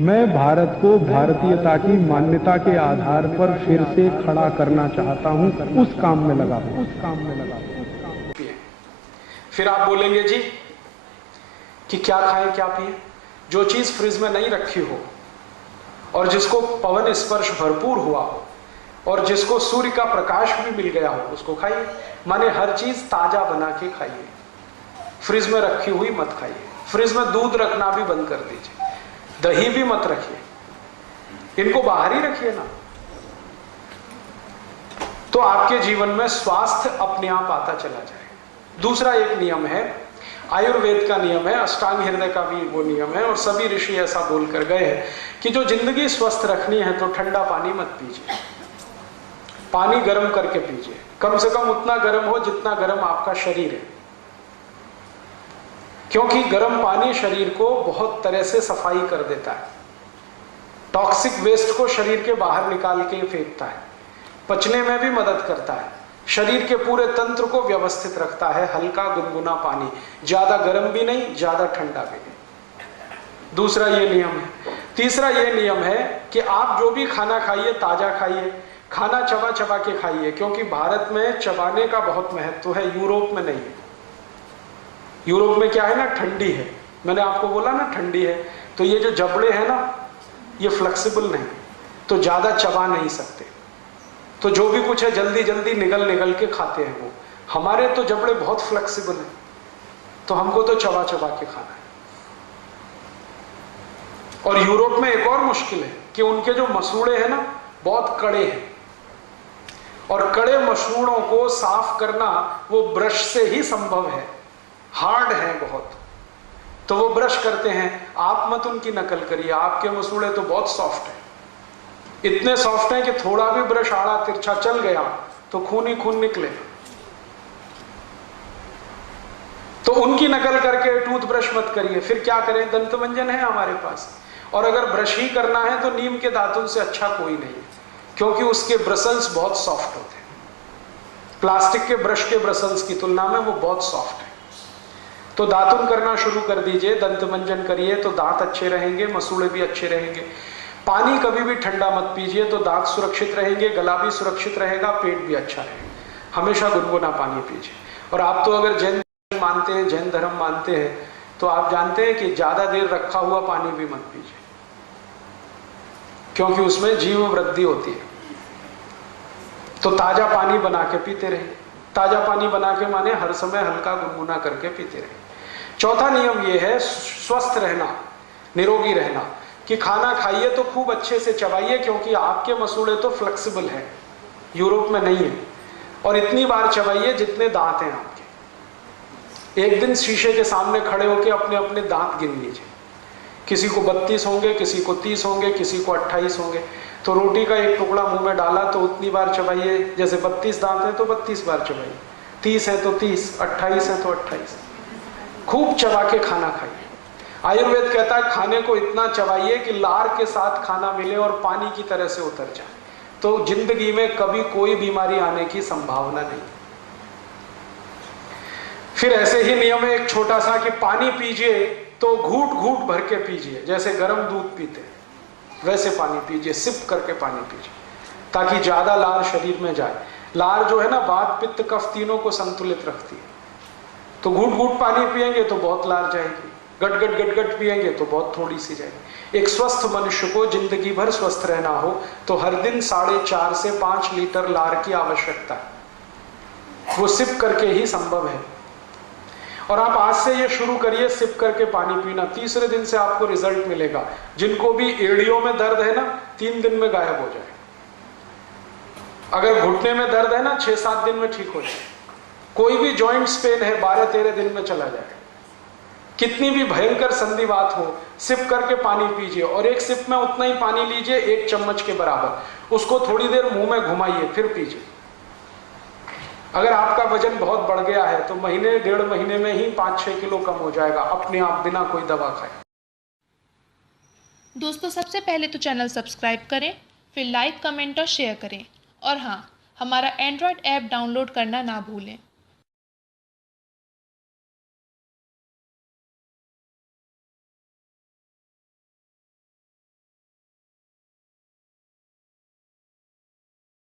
मैं भारत को भारतीयता की मान्यता के आधार पर फिर से खड़ा करना चाहता हूं, उस काम में लगा हूं। फिर आप बोलेंगे जी कि क्या खाएं क्या पिए। जो चीज फ्रिज में नहीं रखी हो और जिसको पवन स्पर्श भरपूर हुआ हो और जिसको सूर्य का प्रकाश भी मिल गया हो उसको खाइए। माने हर चीज ताजा बना के खाइए, फ्रिज में रखी हुई मत खाइए। फ्रिज में दूध रखना भी बंद कर दीजिए, दही भी मत रखिए, इनको बाहर ही रखिए ना। तो आपके जीवन में स्वास्थ्य अपने आप आता चला जाए। दूसरा एक नियम है, आयुर्वेद का नियम है, अष्टांग हृदय का भी वो नियम है और सभी ऋषि ऐसा बोलकर गए हैं कि जो जिंदगी स्वस्थ रखनी है तो ठंडा पानी मत पीजिए, पानी गर्म करके पीजिए। कम से कम उतना गर्म हो जितना गर्म आपका शरीर है, क्योंकि गर्म पानी शरीर को बहुत तरह से सफाई कर देता है, टॉक्सिक वेस्ट को शरीर के बाहर निकाल के फेंकता है, पचने में भी मदद करता है, शरीर के पूरे तंत्र को व्यवस्थित रखता है। हल्का गुनगुना पानी, ज्यादा गर्म भी नहीं ज्यादा ठंडा भी नहीं। दूसरा ये नियम है। तीसरा ये नियम है कि आप जो भी खाना खाइए ताजा खाइए, खाना चबा चबा के खाइए, क्योंकि भारत में चबाने का बहुत महत्व है, यूरोप में नहीं है। यूरोप में क्या है ना, ठंडी है, मैंने आपको बोला ना ठंडी है, तो ये जो जबड़े हैं ना ये फ्लेक्सिबल नहीं, तो ज्यादा चबा नहीं सकते, तो जो भी कुछ है जल्दी जल्दी निगल निगल के खाते हैं वो। हमारे तो जबड़े बहुत फ्लेक्सिबल हैं, तो हमको तो चबा चबा के खाना है। और यूरोप में एक और मुश्किल है कि उनके जो मसूड़े हैं ना बहुत कड़े हैं, और कड़े मसूड़ों को साफ करना वो ब्रश से ही संभव है, हार्ड है बहुत, तो वो ब्रश करते हैं। आप मत उनकी नकल करिए, आपके मसूड़े तो बहुत सॉफ्ट है, इतने सॉफ्ट हैं कि थोड़ा भी ब्रश आड़ा तिरछा चल गया तो खून ही खून निकले। तो उनकी नकल करके टूथब्रश मत करिए। फिर क्या करें, दंतमंजन है हमारे पास, और अगर ब्रश ही करना है तो नीम के दातुन से अच्छा कोई नहीं है, क्योंकि उसके ब्रसल्स बहुत सॉफ्ट होते हैं, प्लास्टिक के ब्रश के ब्रसल्स की तुलना में वो बहुत सॉफ्ट है। तो दातुन करना शुरू कर दीजिए, दंतमंजन करिए तो दांत अच्छे रहेंगे, मसूड़े भी अच्छे रहेंगे। पानी कभी भी ठंडा मत पीजिए, तो दांत सुरक्षित रहेंगे, गला भी सुरक्षित रहेगा, पेट भी अच्छा रहेगा। हमेशा गुनगुना पानी पीजिए। और आप तो अगर जैन मानते हैं, जैन धर्म मानते हैं, तो आप जानते हैं कि ज्यादा देर रखा हुआ पानी भी मत पीजिए, क्योंकि उसमें जीव वृद्धि होती है। तो ताजा पानी बना के पीते रहे। ताजा पानी बना के माने हर समय हल्का गुनगुना करके पीते रहे। चौथा नियम यह है स्वस्थ रहना, निरोगी रहना, कि खाना खाइए तो खूब अच्छे से चबाइए, क्योंकि आपके मसूड़े तो फ्लेक्सिबल है, यूरोप में नहीं है, और इतनी बार चबाइए जितने दांत हैं आपके। एक दिन शीशे के सामने खड़े होकर अपने अपने दांत गिन लीजिए, किसी को 32 होंगे, किसी को 30 होंगे, किसी को 28 होंगे। तो रोटी का एक टुकड़ा मुंह में डाला तो उतनी बार चबाइए, जैसे 32 दांत है तो 32 बार चबाइए, 30 है तो 30, 28 है तो 28। खूब चबा के खाना खाइए। आयुर्वेद कहता है खाने को इतना चबाइए कि लार के साथ खाना मिले और पानी की तरह से उतर जाए, तो जिंदगी में कभी कोई बीमारी आने की संभावना नहीं। फिर ऐसे ही नियम है एक छोटा सा, कि पानी पीजिए तो घूट घूट भर के पीजिए, जैसे गर्म दूध पीते वैसे पानी पीजिए, सिप करके पानी पीजिए, ताकि ज्यादा लार शरीर में जाए। लार जो है ना वात पित्त कफ तीनों को संतुलित रखती है। तो घूट घूट पानी पिएंगे तो बहुत लार जाएगी, गट गट गट गट पिएंगे तो बहुत थोड़ी सी जाएगी। एक स्वस्थ मनुष्य को जिंदगी भर स्वस्थ रहना हो तो हर दिन 4.5 से 5 लीटर लार की आवश्यकता है, वो सिप करके ही संभव है। और आप आज से ये शुरू करिए सिप करके पानी पीना, तीसरे दिन से आपको रिजल्ट मिलेगा। जिनको भी एड़ियों में दर्द है ना 3 दिन में गायब हो जाए, अगर घुटने में दर्द है ना 6-7 दिन में ठीक हो जाए, कोई भी जॉइंट्स पेन है 12-13 दिन में चला जाए। कितनी भी भयंकर संधिवात हो, सिप करके पानी पीजिए, और एक सिप में उतना ही पानी लीजिए 1 चम्मच के बराबर, उसको थोड़ी देर मुंह में घुमाइए फिर पीजिए। अगर आपका वजन बहुत बढ़ गया है तो महीने 1.5 महीने में ही 5-6 किलो कम हो जाएगा अपने आप, बिना कोई दवा खाए। दोस्तों सबसे पहले तो चैनल सब्सक्राइब करें, फिर लाइक कमेंट और शेयर करें, और हाँ, हमारा एंड्रॉयड ऐप डाउनलोड करना ना भूलें।